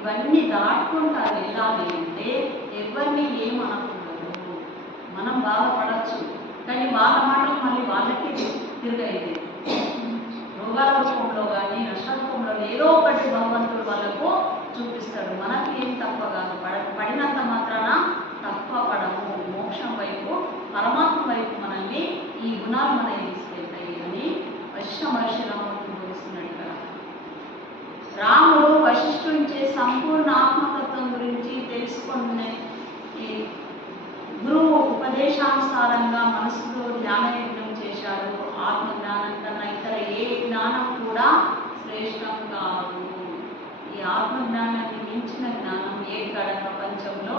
ఇవన్నీ దాటుకుంటారు వెళ్ళాలి అంటే ఎవరిని ఏమనకూడదు. మనం బాధపడచ్చు, కానీ వాళ్ళ మాటలు మళ్ళీ వాళ్ళకే తిరిగైంది. రోగాల రూపంలో కానీ నష్టరూపంలో ఏదో ఒకటి భగవంతుడు వాళ్ళకు చూపిస్తాడు. మనకి ఏం తప్ప కాదు, పడినంత మాత్రాన తప్ప పడము. మోక్షం వైపు, పరమాత్మ వైపు మనల్ని ఈ గుణాలు మనల్ని తీసుకెళ్తాయి అని వశిష్ఠ మహర్షి రాముడికి బోధిస్తున్నాడు. ఇక్కడ రాముడు వశిష్ఠునిచే సంపూర్ణ ఆత్మతత్వం గురించి తెలుసుకునే గురువు ఉపదేశానుసారంగా మనసులో ధ్యానయజ్ఞం చేశాడు. ఆత్మ జ్ఞానం కన్నా ఇతర ఏ జ్ఞానం కూడా శ్రేష్టం కాదు. ఈ ఆత్మ జ్ఞానాన్ని మించిన జ్ఞానం ఏ ప్రపంచంలో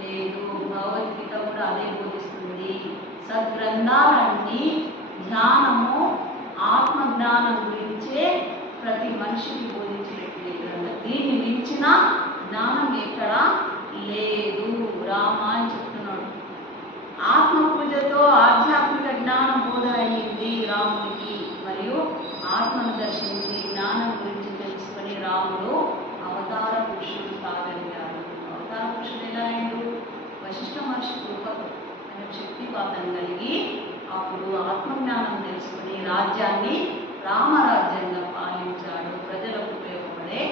లేదు. భగవద్గీత కూడా అదే బోధిస్తుంది. సద్గ్రంథాలన్నీ ధ్యానము, ఆత్మ జ్ఞానం గురించే ప్రతి మనిషికి బోధించినట్లే గ్రంథం. దీన్ని మించిన జ్ఞానం ఎక్కడ లేదు రామ అని చెప్తున్నాడు. ఆత్మ పూజతో ఆధ్యాత్మిక జ్ఞానం బోధ అయ్యింది రాముడికి. మరియు ఆత్మను దర్శించి జ్ఞానం గురించి తెలుసుకుని రాముడు అవతార పురుషుడు కాగలిగాడు. అవతార పురుషుడు ఎలా అయ్యాడు? వశిష్ఠ మహర్షి కృపతో ఆయన శక్తిపాతం కలిగి అప్పుడు ఆత్మజ్ఞానం తెలుసుకుని రాజ్యాన్ని రామరాజ్యంగా పాలించాడు. ప్రజలకు ఉపయోగపడే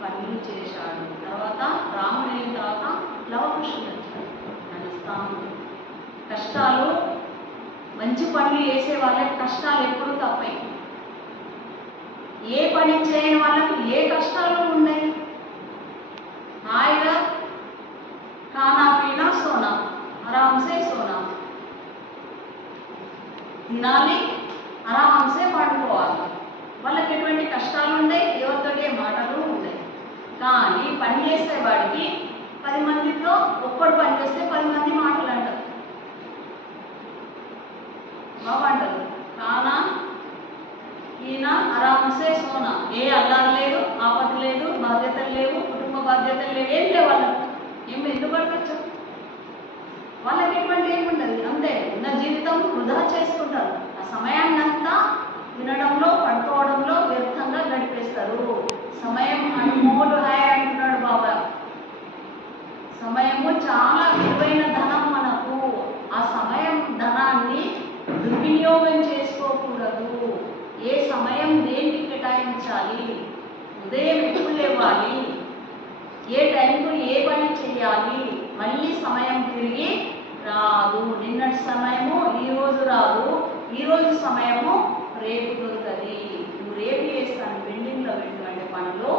పనులు చేశాడు. తర్వాత రాముడైన తర్వాత లవకుశుడు వచ్చాడు. ఆయన స్థానంలో కష్టాలు, మంచి పనులు చేసే వాళ్ళకి కష్టాలు ఎప్పుడు తప్పాయి. ఏ పని చేయని వాళ్ళకు ఏ కష్టాలు ఉన్నాయి. హాయిగా खाना पीना सोना, आराम से सोना, తినాలి, ఆరాంసే పడుకోవాలి. వాళ్ళకి ఎటువంటి కష్టాలు ఉన్నాయి, ఎవరితోటి మాటలు ఉన్నాయి. కానీ పని చేసేవాడికి 10 మందితో ఒక్కడు పని చేస్తే 10 మంది మాటలు అంటారు, బాగుంటారు. కానా ఈయన ఆరాంసే సోనా, ఏ అల్లారు లేదు, ఆపద లేదు, బాధ్యతలు లేవు, కుటుంబ బాధ్యతలు లేవు, ఏం లేవు. వాళ్ళకు ఏం ఎందుకు పడవచ్చు? వాళ్ళకి ఎటువంటి ఏముండదు. అంతే, ఉన్న జీవితం వృధా చేసుకుంటారు. ఆ సమయాన్ని అంతా వినడంలో, పడుకోవడంలో వ్యర్థంగా గడిపేస్తారు. సమయం అన్మోల్ హాయ్ అంటున్నాడు బాబా. సమయము చాలా విలువైన ధనం మనకు. ఆ సమయం ధనాన్ని దుర్వినియోగం చేసుకోకూడదు. ఏ సమయం దేనికి కేటాయించాలి, ఉదయం ఎప్పుడు లేవాలి, ఏ టైంకు ఏ పని చేయాలి, మళ్ళీ సమయం తిరిగి రాదు. నిన్నటి సమయము ఈరోజు రాదు, ఈరోజు సమయము రేపు దొరుకుతుంది. నువ్వు రేపు చేస్తాను పెండింగ్లో పెట్టినటువంటి పనులు